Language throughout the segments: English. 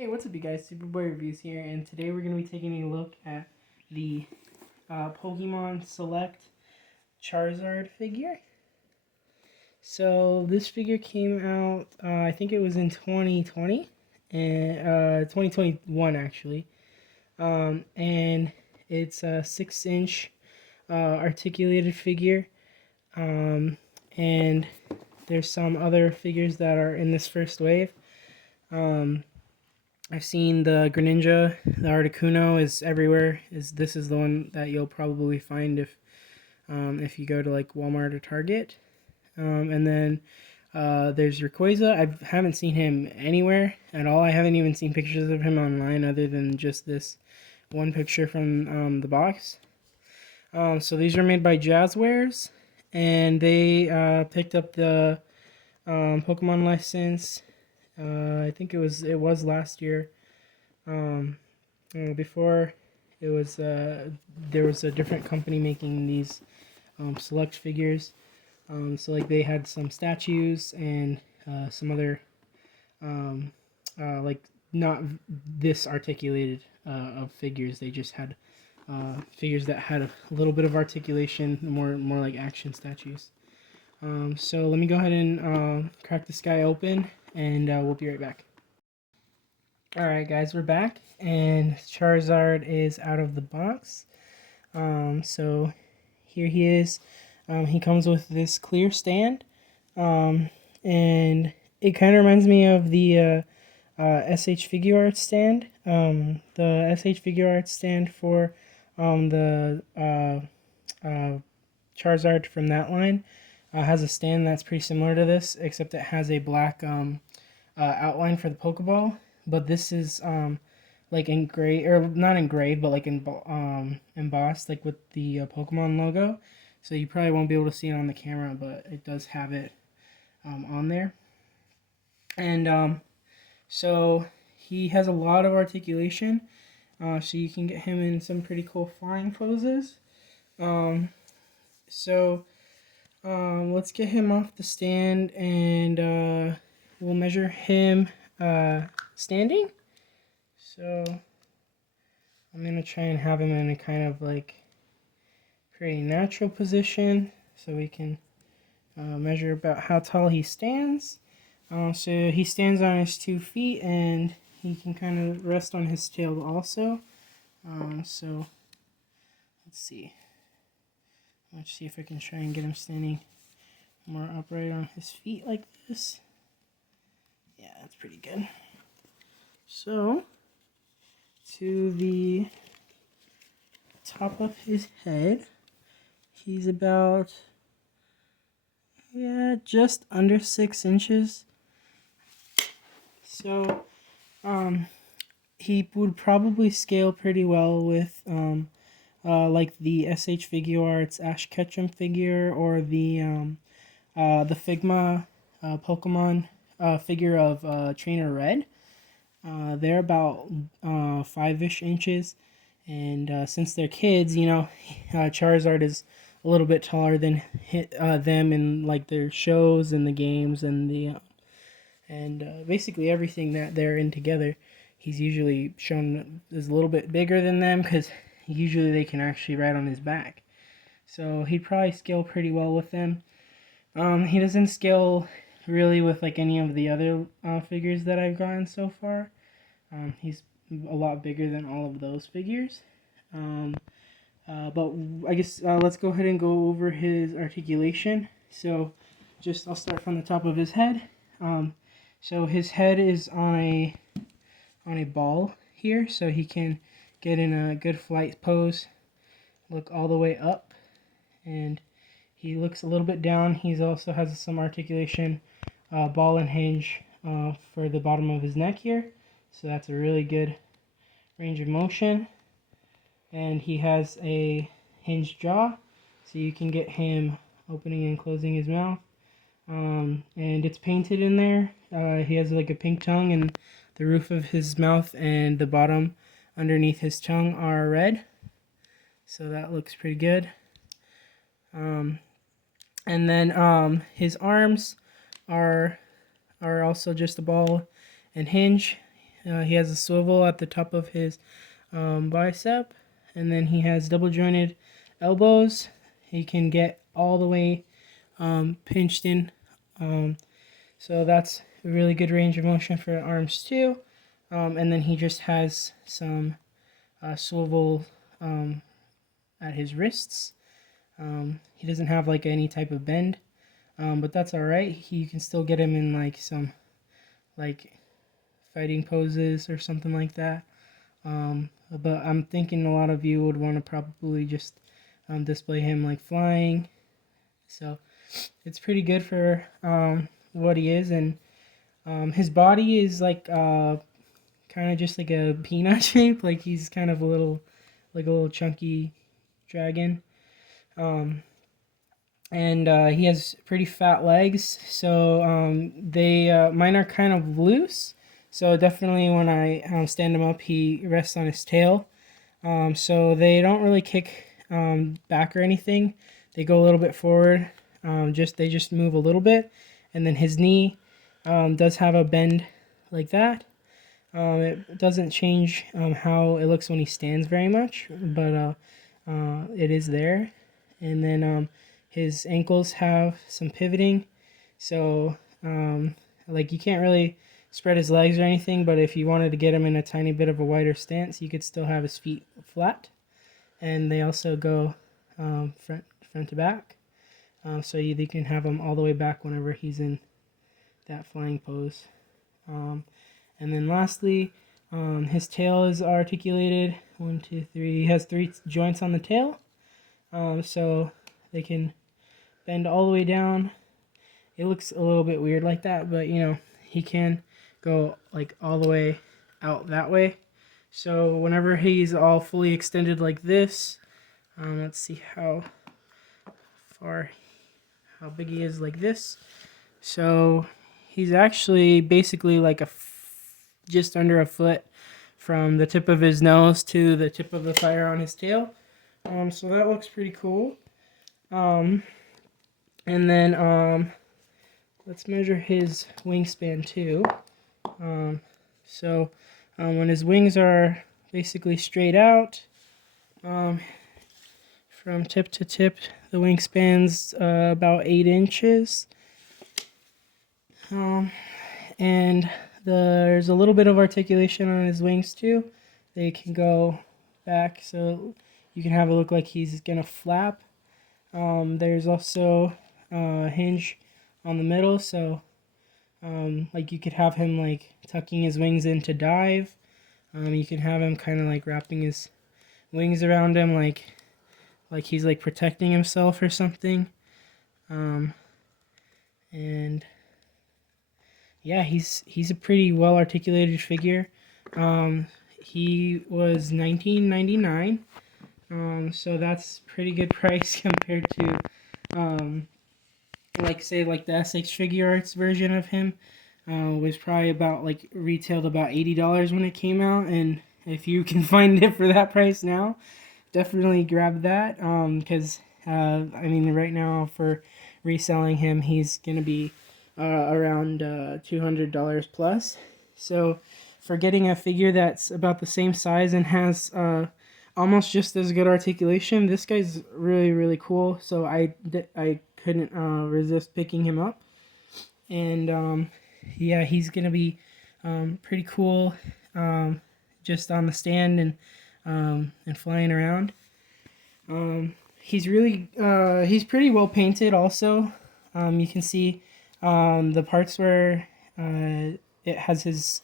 Hey, what's up, you guys? Superboy Reviews here, and today we're going to be taking a look at the Pokemon Select Charizard figure. So this figure came out, I think it was in 2020, and 2021 actually, and it's a 6-inch articulated figure, and there's some other figures that are in this first wave. I've seen the Greninja, the Articuno is everywhere. This is the one that you'll probably find if you go to like Walmart or Target. And then there's Rayquaza. I haven't seen him anywhere at all. I haven't even seen pictures of him online other than just this one picture from the box. So these are made by Jazwares, and they picked up the Pokemon license. I think it was last year. Before it was there was a different company making these select figures. So like they had some statues and some other like not this articulated of figures. They just had figures that had a little bit of articulation, more like action statues. So let me go ahead and crack this guy open, and we'll be right back. Alright guys, we're back, and Charizard is out of the box. So here he is. He comes with this clear stand, and it kind of reminds me of the SH Figure Arts stand. The SH Figure Arts stand for the Charizard from that line has a stand that's pretty similar to this, except it has a black outline for the Pokeball. But this is like engraved, or not engraved, but like embossed, like with the Pokemon logo. So you probably won't be able to see it on the camera, but it does have it on there. And so he has a lot of articulation, so you can get him in some pretty cool flying poses. So let's get him off the stand, and we'll measure him standing. So I'm going to try and have him in a kind of like pretty natural position so we can measure about how tall he stands. So he stands on his 2 feet, and he can kind of rest on his tail also. So let's see. Let's see if I can try and get him standing more upright on his feet like this. Yeah, that's pretty good. So, to the top of his head, he's about, just under 6 inches. So, he would probably scale pretty well with, like the SH Figure Arts Ash Ketchum figure, or the Figma Pokemon figure of Trainer Red. They're about 5-ish inches, and since they're kids, Charizard is a little bit taller than them in like their shows and the games and basically everything that they're in together. He's usually shown is a little bit bigger than them because usually they can actually ride on his back. So he'd probably scale pretty well with them. He doesn't scale really with like any of the other figures that I've gotten so far. He's a lot bigger than all of those figures. But I guess let's go ahead and go over his articulation. So I'll start from the top of his head. So his head is on a ball here, so he can get in a good flight pose, look all the way up, and he looks a little bit down. He also has some articulation, ball and hinge for the bottom of his neck here, so that's a really good range of motion. And he has a hinged jaw, so you can get him opening and closing his mouth. And it's painted in there. He has like a pink tongue, and the roof of his mouth and the bottom underneath his tongue are red. So that looks pretty good. And then his arms are also just a ball and hinge. He has a swivel at the top of his bicep, and then he has double jointed elbows. He can get all the way pinched in, so that's a really good range of motion for arms too. And then he just has some swivel at his wrists. He doesn't have like any type of bend, but that's all right. You can still get him in like some like fighting poses or something like that. But I'm thinking a lot of you would want to probably just display him like flying. So it's pretty good for what he is, and his body is like kind of just like a peanut shape. Like he's kind of a little chunky dragon. And he has pretty fat legs, so mine are kind of loose. So definitely when I stand him up, he rests on his tail. So they don't really kick back or anything. They go a little bit forward. They just move a little bit, and then his knee does have a bend like that. It doesn't change how it looks when he stands very much, but it is there. And then his ankles have some pivoting, so like you can't really spread his legs or anything, but if you wanted to get him in a tiny bit of a wider stance, you could still have his feet flat. And they also go front to back, so you can have him all the way back whenever he's in that flying pose. And then lastly, his tail is articulated. 1, 2, 3. He has 3 joints on the tail, so they can bend all the way down. It looks a little bit weird like that, but you know, he can go like all the way out that way. So whenever he's all fully extended like this, let's see how big he is like this. So he's actually basically like just under a foot from the tip of his nose to the tip of the fire on his tail. So that looks pretty cool. And then let's measure his wingspan too. When his wings are basically straight out, from tip to tip, the wingspan's about 8 inches. And there's a little bit of articulation on his wings too. They can go back, so you can have it look like he's gonna flap. There's also a hinge on the middle, so like you could have him like tucking his wings in to dive. You can have him kind of like wrapping his wings around him, like he's like protecting himself or something. And yeah, he's a pretty well articulated figure. He was $19.99, so that's pretty good price compared to like say like the SX Figure Arts version of him. Was probably about like retailed about $80 when it came out, and if you can find it for that price now, definitely grab that, because I mean right now for reselling him, he's gonna be around $200 plus. So for getting a figure that's about the same size and has almost just as good articulation, this guy's really cool. So I couldn't resist picking him up. And yeah, he's gonna be pretty cool, just on the stand and flying around. He's pretty well painted also. You can see the parts where it has his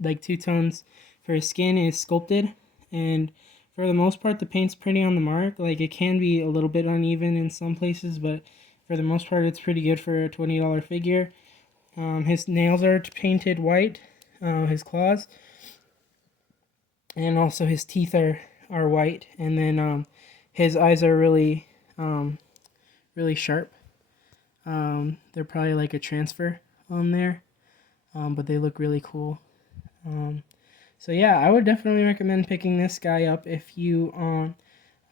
like 2 tones for his skin is sculpted, and for the most part the paint's pretty on the mark. Like it can be a little bit uneven in some places, but for the most part it's pretty good for a $20 figure. His nails are painted white, his claws, and also his teeth are white, and then his eyes are really sharp. They're probably like a transfer on there, but they look really cool. So yeah, I would definitely recommend picking this guy up if you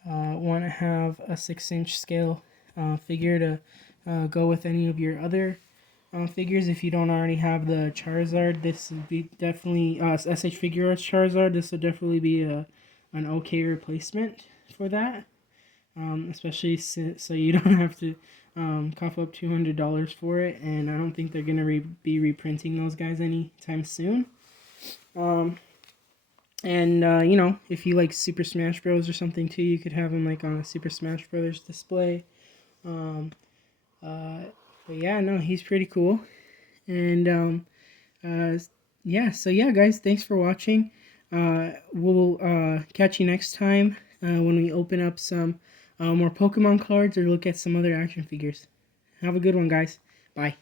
want to have a 6-inch scale figure to go with any of your other figures. If you don't already have the Charizard, this would be definitely SH Figure Arts Charizard. This would definitely be an okay replacement for that. Especially so you don't have to cough up $200 for it, and I don't think they're gonna be reprinting those guys anytime soon. You know, if you like Super Smash Bros. Or something too, you could have them like on a Super Smash Brothers display. But yeah, no, he's pretty cool. And yeah, so yeah, guys, thanks for watching. We'll catch you next time when we open up some more Pokemon cards or look at some other action figures. Have a good one, guys. Bye.